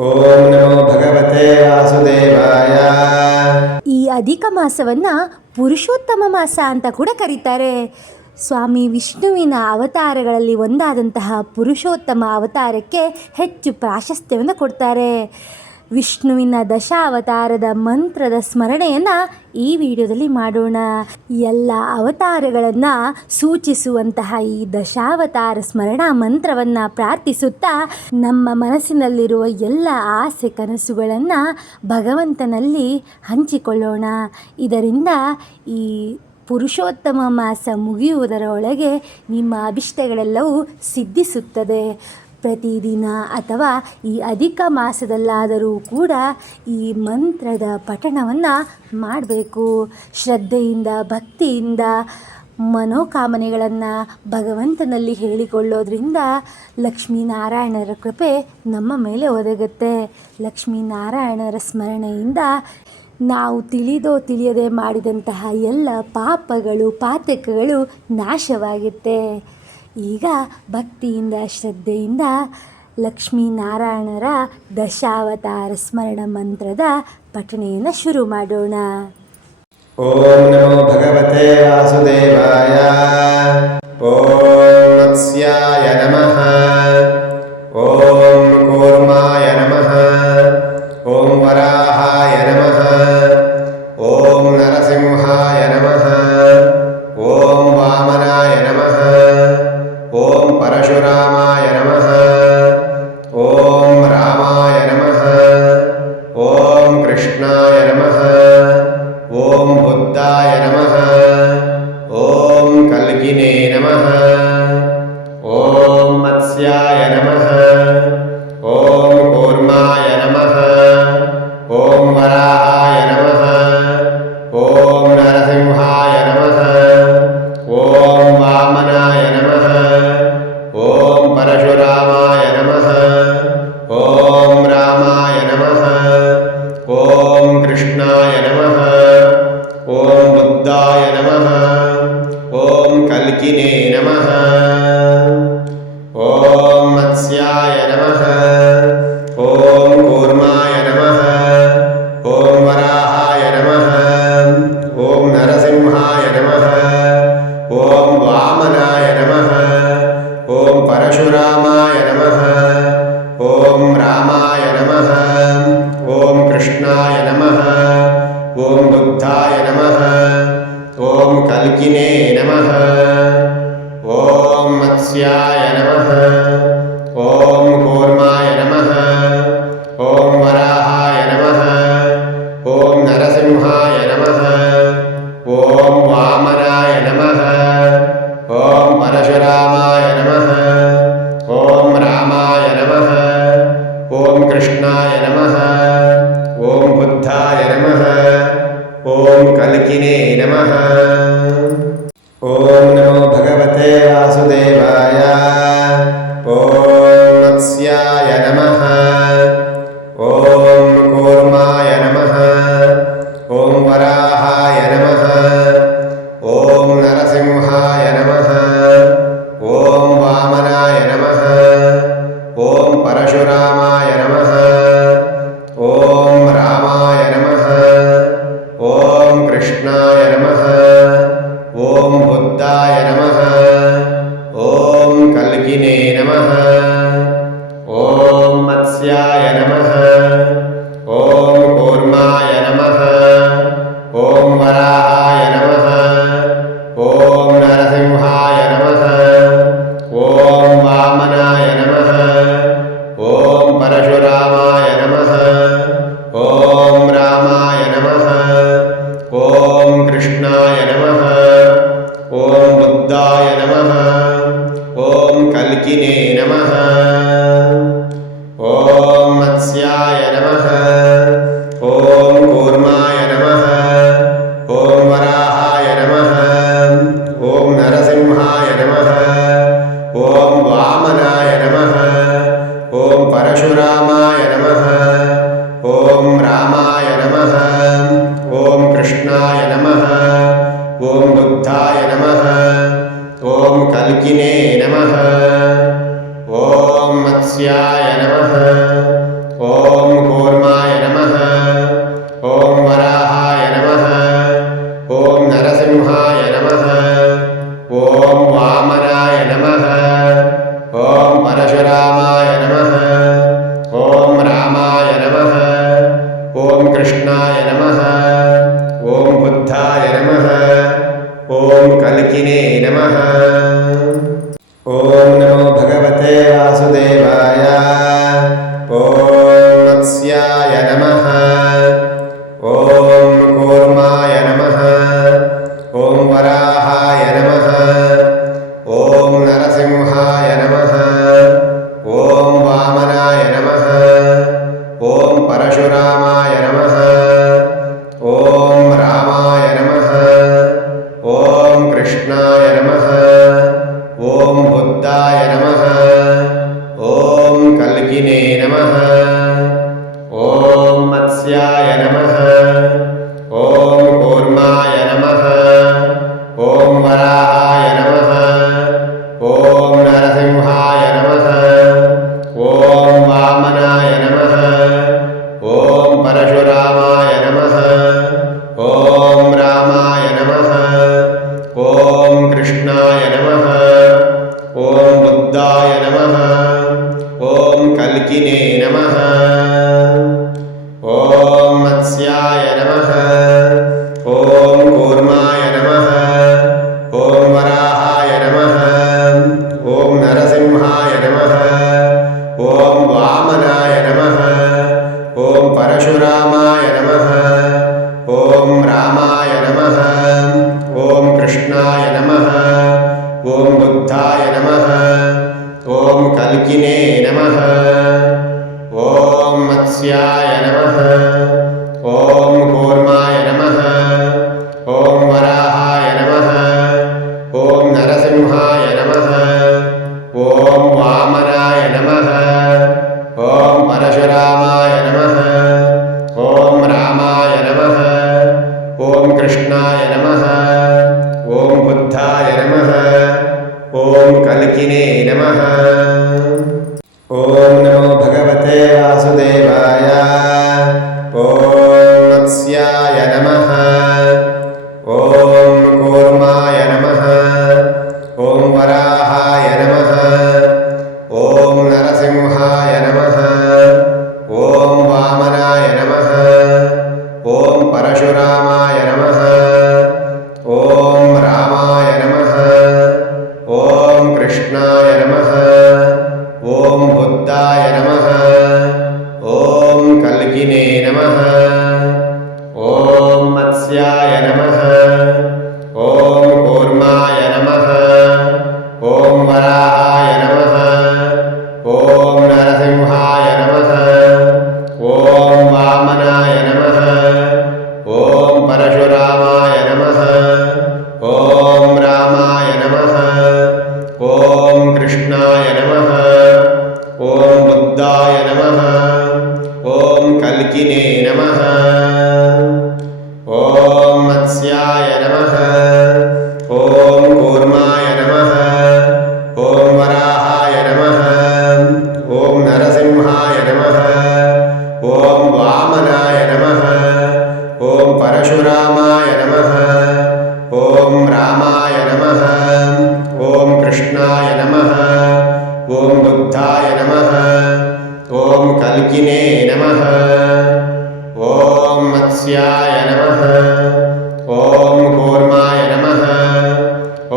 ಓಂ ನಮೋ ಭಗವತೆ ವಾಸುದೇವಾಯ. ಈ ಅಧಿಕ ಮಾಸವನ್ನು ಪುರುಷೋತ್ತಮ ಮಾಸ ಅಂತ ಕೂಡ ಕರೀತಾರೆ. ಸ್ವಾಮಿ ವಿಷ್ಣುವಿನ ಅವತಾರಗಳಲ್ಲಿ ಒಂದಾದಂತಹ ಪುರುಷೋತ್ತಮ ಅವತಾರಕ್ಕೆ ಹೆಚ್ಚು ಪ್ರಾಶಸ್ತ್ಯವನ್ನು ಕೊಡ್ತಾರೆ. ವಿಷ್ಣುವಿನ ದಶಾವತಾರದ ಮಂತ್ರದ ಸ್ಮರಣೆಯನ್ನು ಈ ವಿಡಿಯೋದಲ್ಲಿ ಮಾಡೋಣ. ಎಲ್ಲ ಅವತಾರಗಳನ್ನು ಸೂಚಿಸುವಂತಹ ಈ ದಶಾವತಾರ ಸ್ಮರಣಾ ಮಂತ್ರವನ್ನು ಪ್ರಾರ್ಥಿಸುತ್ತಾ ನಮ್ಮ ಮನಸ್ಸಿನಲ್ಲಿರುವ ಎಲ್ಲ ಆಸೆ ಕನಸುಗಳನ್ನು ಭಗವಂತನಲ್ಲಿ ಹಂಚಿಕೊಳ್ಳೋಣ. ಇದರಿಂದ ಈ ಪುರುಷೋತ್ತಮ ಮಾಸ ಮುಗಿಯುವುದರೊಳಗೆ ನಿಮ್ಮ ಅಭಿಷ್ಟಗಳೆಲ್ಲವೂ ಸಿದ್ಧಿಸುತ್ತದೆ. ಪ್ರತಿದಿನ ಅಥವಾ ಈ ಅಧಿಕ ಮಾಸದಲ್ಲಾದರೂ ಕೂಡ ಈ ಮಂತ್ರದ ಪಠಣವನ್ನು ಮಾಡಬೇಕು. ಶ್ರದ್ಧೆಯಿಂದ ಭಕ್ತಿಯಿಂದ ಮನೋಕಾಮನೆಗಳನ್ನು ಭಗವಂತನಲ್ಲಿ ಹೇಳಿಕೊಳ್ಳೋದ್ರಿಂದ ಲಕ್ಷ್ಮೀನಾರಾಯಣರ ಕೃಪೆ ನಮ್ಮ ಮೇಲೆ ಒದಗುತ್ತೆ. ಲಕ್ಷ್ಮೀನಾರಾಯಣರ ಸ್ಮರಣೆಯಿಂದ ನಾವು ತಿಳಿದೋ ತಿಳಿಯದೆ ಮಾಡಿದಂತಹ ಎಲ್ಲ ಪಾಪಗಳು ಪಾತಕಗಳು ನಾಶವಾಗುತ್ತೆ. ಈಗ ಭಕ್ತಿಯಿಂದ ಶ್ರದ್ಧೆಯಿಂದ ಲಕ್ಷ್ಮೀನಾರಾಯಣರ ದಶಾವತಾರ ಸ್ಮರಣ ಮಂತ್ರದ ಪಠಣೆಯನ್ನು ಶುರು ಮಾಡೋಣ. ಓಂ ನಮೋ ಭಗವತೆ ವಾಸುದೇವಾಯ. ಓಂ ಮತ್ಸ್ಯಾಯ ನಮಃ. ಓಂ ಕೂರ್ಮಾಯ ನಮಃ. ಓಂ ವರಾಹಾಯ ನಮಃ. ಓಂ ನರಸಿಂಹಾಯ ನಮಃ. ಓಂ ವಾಮನಾಯ ನಮಃ. ಓಂ ಪರಶುರಾಮಾಯ ನಮಃ. ಓಂ ರಾಮಾಯ ನಮಃ. ಓಂ ಕೃಷ್ಣಾಯ ನಮಃ. ಓಂ ಬುದ್ಧಾಯ ನಮಃ. ಓಂ ಕಲ್ಕಿನೇ ನಮಃ. ಓಂ ಮತ್ಸ್ಯಾಯ ನಮಃ. ಓಂ ಕೂರ್ಮಾಯ ನಮಃ. ಓಂ ವರಾಹಾಯ ನಮಃ. ಓಂ ನರಸಿಂಹಾಯ ನಮಃ. ಓಂ ವಾಮನಾಯ ನಮಃ. ಓಂ ಪರಶುರಾಮಾಯ ನಮಃ. ಓಂ ರಾಮಾಯ ನಮಃ. ಓಂ ಕೃಷ್ಣಾಯ ನಮಃ. ಓಂ ಬುದ್ಧಾಯ ನಮಃ. ಓಂ ಕಲ್ಕಿನೇ ನಮಃ. ಓಂ ಮತ್ಸ್ಯಾಯ ನಮಃ. ಓಂ ಕೂರ್ಮಾಯ ನಮಃ. ಓಂ ವರಾಹಾಯ ನಮಃ. ಓಂ ನರಸಿಂಹಾಯ ನಮಃ. ಓಂ ವಾಮನಾಯ ನಮಃ. ಓಂ ಪರಶುರಾಮಾಯ ನಮಃ. ಓಂ ರಾಮಾಯ ನಮಃ. ಓಂ ಕೃಷ್ಣಾಯ ನಮಃ. ಓಂ ಬುದ್ಧಾಯ ನಮಃ. ಓಂ ಕಲ್ಕಿನೇ ನಮಃ. ಓಂ ಮತ್ಸ್ಯಾಯ ನಮಃ. ಓಂ ಕೂರ್ಮಾಯ ನಮಃ. ಓಂ ವರಾಹಾಯ ನಮಃ. ಓಂ ನರಸಿಂಹಾಯ ನಮಃ. ಓಂ ವಾಮನಾಯ ನಮಃ. ಓಂ ಪರಶುರಾಮಾಯ ನಮಃ. ಓಂ ರಾಮಾಯ ನಮಃ. ಓಂ ಕೃಷ್ಣಾಯ ನಮಃ. ಓಂ ಬುದ್ಧಾಯ ನಮಃ. ಓಂ ಕಲ್ಕಿನೇ ನಮಃ. ಓಂ ನಮೋ ಭಗವತೆ ವಾಸುದೇವಾಯ. ಓಂ ಮತ್ಸ್ಯಾಯ ನಮಃ. ಓಂ ಕೂರ್ಮಾಯ ನಮಃ. ಓಂ ವರಾಹಾಯ ನಮಃ. ಓಂ ನರಸಿಂಹಾಯ ನಮಃ. ಓಂ ವಾಮನಾಯ ನಮಃ. ಓಂ ಪರಶುರಾಮಾಯ ನಮಃ. ಓಂ ರಾಮಾಯ ನಮಃ. ಓಂ ಕೃಷ್ಣಾಯ ನಮಃ. ಓಂ ಬುದ್ಧಾಯ ನಮಃ. ಓಂ ಕಲ್ಕಿನೇ ನಮಃ. ಓಂ ಮತ್ಸ್ಯಾಯ ನಮಃ. ಓಂ ಕೂರ್ಮಾಯ ನಮಃ. ಓಂ ವರಾಹಾಯ ನಮಃ. ಓಂ ನರಸಿಂಹಾಯ ನಮಃ. ಓಂ ವಾಮನಾಯ ನಮಃ. ಓಂ ಪರಶುರಾಮಾಯ ನಮಃ. ಓಂ ರಾಮಾಯ ನಮಃ. ಓಂ ಕೃಷ್ಣಾಯ ನಮಃ. ಓಂ ಬುದ್ಧಾಯ ನಮಃ. ಓಂ ಕಲ್ಕಿನೇ ನಮಃ. ಓಂ ಮತ್ಸ್ಯಾಯ ನಮಃ. ಓಂ ಕೂರ್ಮಾಯ ನಮಃ. ಓಂ ವರಾಹಾಯ ನಮಃ. ಓಂ ನರಸಿಂಹಾಯ ನಮಃ. ಓಂ ವಾಮನಾಯ ನಮಃ. ಓಂ ಪರಶುರಾಮಾಯ ನಮಃ. ಓಂ ರಾಮಾಯ ನಮಃ. ಓಂ ಕೃಷ್ಣಾಯ ನಮಃ. ಓಂ ಬುದ್ಧಾಯ ನಮಃ. ಓಂ ಕಲ್ಕಿನೇ ನಮಃ. ಓಂ ಮತ್ಸ್ಯಾಯ ನಮಃ. ಓಂ नमः ॐ कूर्माय नमः ॐ वराहाय नमः ॐ नरसिंहाय नमः ॐ वामनाय नमः ॐ परशुरामाय नमः ॐ रामाय नमः ॐ कृष्णाय नमः ॐ बुद्धाय नमः ॐ कल्किने नमः ॐ मत्स्याय नमः ॐ कूर्माय नमः ॐ वराहाय नमः ॐ नरसिंहाय नमः ॐ वामनाय नमः ॐ परशुरामाय नमः ॐ रामाय नमः ॐ कृष्णाय नमः ॐ बुद्धाय नमः ॐ कल्किने नमः ॐ मत्स्याय नमः ॐ कूर्माय नमः ॐ वराहाय नमः ॐ नरसिंहाय नमः ॐ वामनाय नमः ॐ परशुरामाय नमः ॐ रामाय नमः ॐ कृष्णाय नमः ॐ बुद्धाय नमः ॐ कल्किने नमः ॐ मत्स्याय नमः ॐ कूर्माय नमः ॐ वराहाय नमः ॐ नरसिंहाय नमः ॐ वामनाय नमः ॐ परशुरामाय नमः ॐ रामाय नमः ॐ कृष्णाय नमः ॐ बुद्धाय नमः ॐ कल्किने नमः ॐ नमो भगवते वासुदेवाय ॐ मत्स्याय नमः ॐ कूर्माय नमः ॐ वराहाय नमः ॐ नरसिंहाय नमः ॐ वामनाय नमः ॐ परशुरामाय नमः ॐ रामाय नमः ॐ कृष्णाय नमः ॐ बुद्धाय नमः ॐ कल्किने नमः ॐ मत्स्याय नमः ॐ कूर्माय नमः ॐ वराहाय नमः ॐ नरसिंहाय नमः ॐ वामनाय नमः ॐ परशुरामाय नमः ॐ रामाय नमः ॐ कृष्णाय नमः ॐ बुद्धाय नमः ॐ कल्किने नमः ॐ मत्स्याय नमः ॐ कूर्माय नमः ॐ वराहाय नमः ॐ नरसिंहाय नमः ॐ वामनाय नमः ॐ परशुरामाय नमः ॐ रामाय नमः ॐ कृष्णाय नमः ॐ बुद्धाय नमः ॐ कल्किने नमः ॐ मत्स्याय नमः ॐ कूर्माय नमः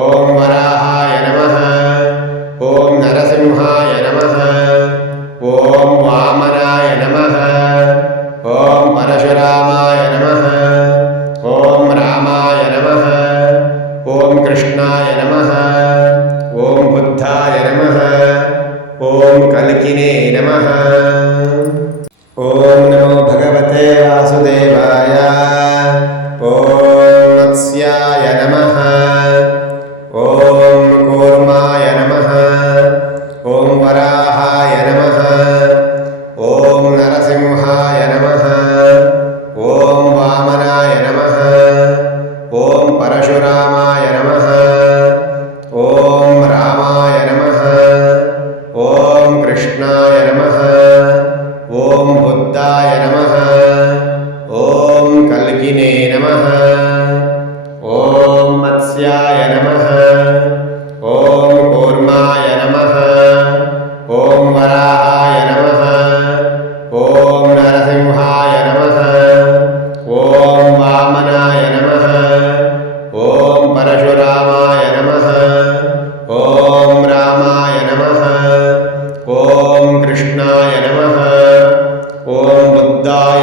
ॐ वराहाय नमः ॐ नरसिंहाय नमः ॐ वामनाय नमः ॐ परशुरामाय नमः ॐ रामाय नमः ॐ कृष्णाय नमः ॐ बुद्धाय नमः ॐ कल्किने नमः ॐ नमो भगवते वासुदेवाय ॐ मत्स्याय नमः ॐ कूर्माय नमः ॐ वराहाय नमः ॐ नरसिंहाय नमः ॐ वामनाय नमः ॐ परशुरामाय नमः ॐ रामाय नमः ॐ कृष्णाय नमः ॐ बुद्धाय नमः ॐ कल्किने नमः ॐ मत्स्याय नमः ॐ कूर्माय नमः ॐ वराहाय नमः ॐ नरसिंहाय नमः ॐ वामनाय नमः ॐ परशुरामाय नमः ॐ रामाय नमः ॐ कृष्णाय नमः ॐ बुद्धाय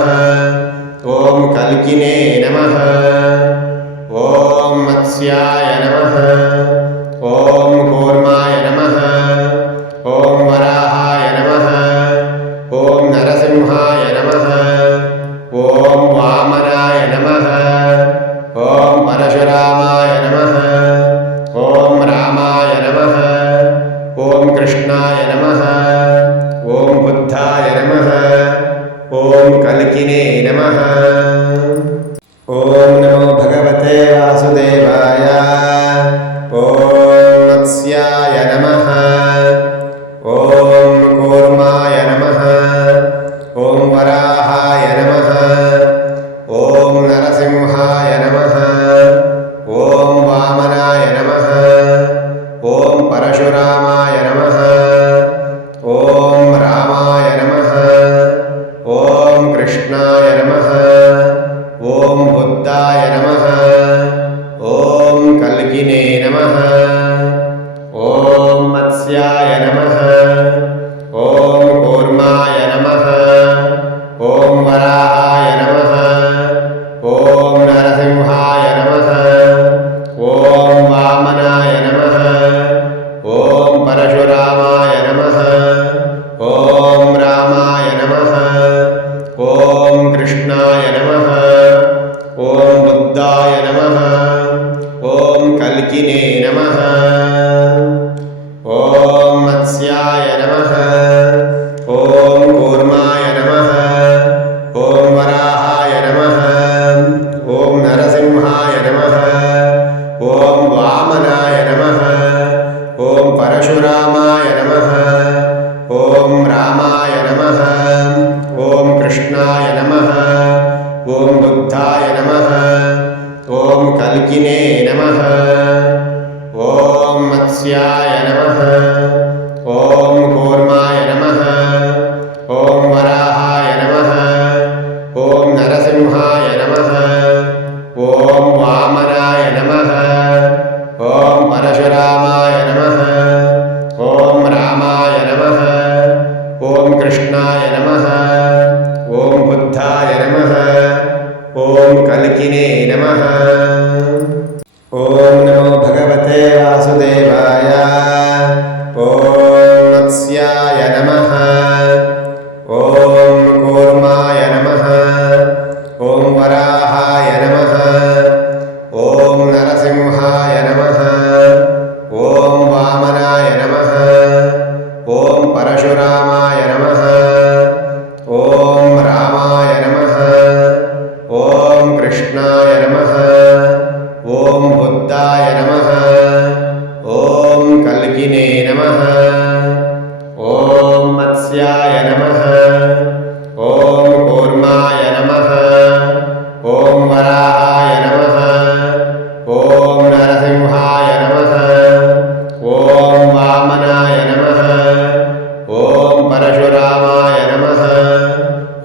नमः ॐ कल्किने नमः ॐ मत्स्याय नमः ॐ कूर्माय नमः ॐ वराहाय नमः ॐ नरसिंहाय नमः ॐ वामनाय नमः ॐ परशुरामाय नमः ॐ रामाय नमः ॐ कृष्णाय नमः ॐ बुद्धाय नमः ॐ कल्किने नमः ॐ नमो भगवते वासुदेवाय ॐ मत्स्याय नमः ॐ कूर्माय नमः ॐ वराहाय नमः ॐ नरसिंहाय नमः ॐ वामनाय नमः ॐ परशुरामाय नमः ॐ रामाय नमः ॐ कृष्णाय नमः ॐ बुद्धाय नमः ॐ कल्किने नमः ॐ मत्स्याय नमः ॐ कूर्माय नमः ॐ वराहाय नमः ॐ नरसिंहाय नमः ॐ वामनाय नमः ॐ परशुरामाय नमः ॐ रामाय नमः ॐ कृष्णाय नमः ॐ बुद्धाय नमः ॐ कल्किने नमः ॐ मत्स्याय नमः ॐ कूर्माय नमः ॐ वराहाय नमः ॐ नरसिंहाय नमः ॐ वामनाय नमः ॐ परशुरामाय नमः ॐ रामाय नमः ॐ कृष्णाय नमः ॐ बुद्धाय नमः ॐ कल्किने नमः ॐ मत्स्याय नमः ॐ कूर्माय नमः ॐ वराहाय नमः ॐ नरसिंहाय नमः ॐ वामनाय नमः ॐ परशुरामाय नमः ॐ रामाय नमः ॐ कृष्णाय नमः ॐ बुद्धाय नमः ॐ कल्किने नमः ॐ नमो भगवते वासुदेवाय ॐ मत्स्याय नमः ॐ कूर्माय नमः ॐ वराहाय नमः ॐ नरसिंहाय नमः ॐ वामनाय नमः ॐ परशुरामाय नमः ॐ रामाय नमः ॐ कृष्णाय नमः ॐ बुद्धाय नमः ॐ कल्किने नमः ॐ मत्स्याय नमः ॐ कूर्माय नमः ॐ वराहाय नमः ॐ नरसिंहाय नमः ॐ वामनाय नमः ॐ परशुरामाय नमः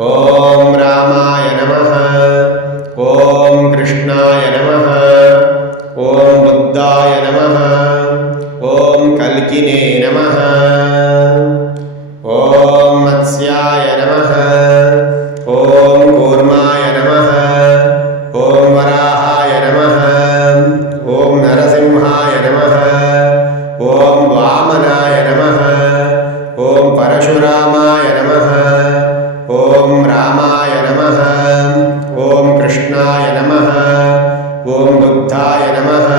ॐ रामाय नमः ॐ कृष्णाय नमः ॐ बुद्धाय नमः ॐ कल्किने नमः ॐ मत्स्याय नमः ॐ कूर्माय नमः ॐ वराहाय नमः ॐ नरसिंहाय नमः ॐ वामनाय नमः ॐ परशुरामाय नमः ॐ रामाय नमः ॐ कृष्णाय नमः ॐ बुद्धाय नमः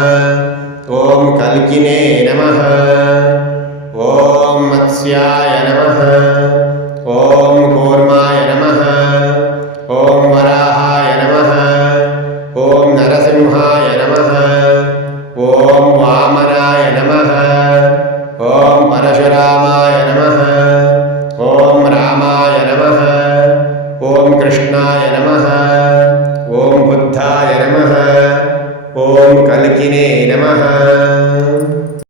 ॐ कल्किने नमः ॐ मत्स्याय नमः ॐ कूर्माय नमः ॐ वराहाय नमः ॐ नरसिंहाय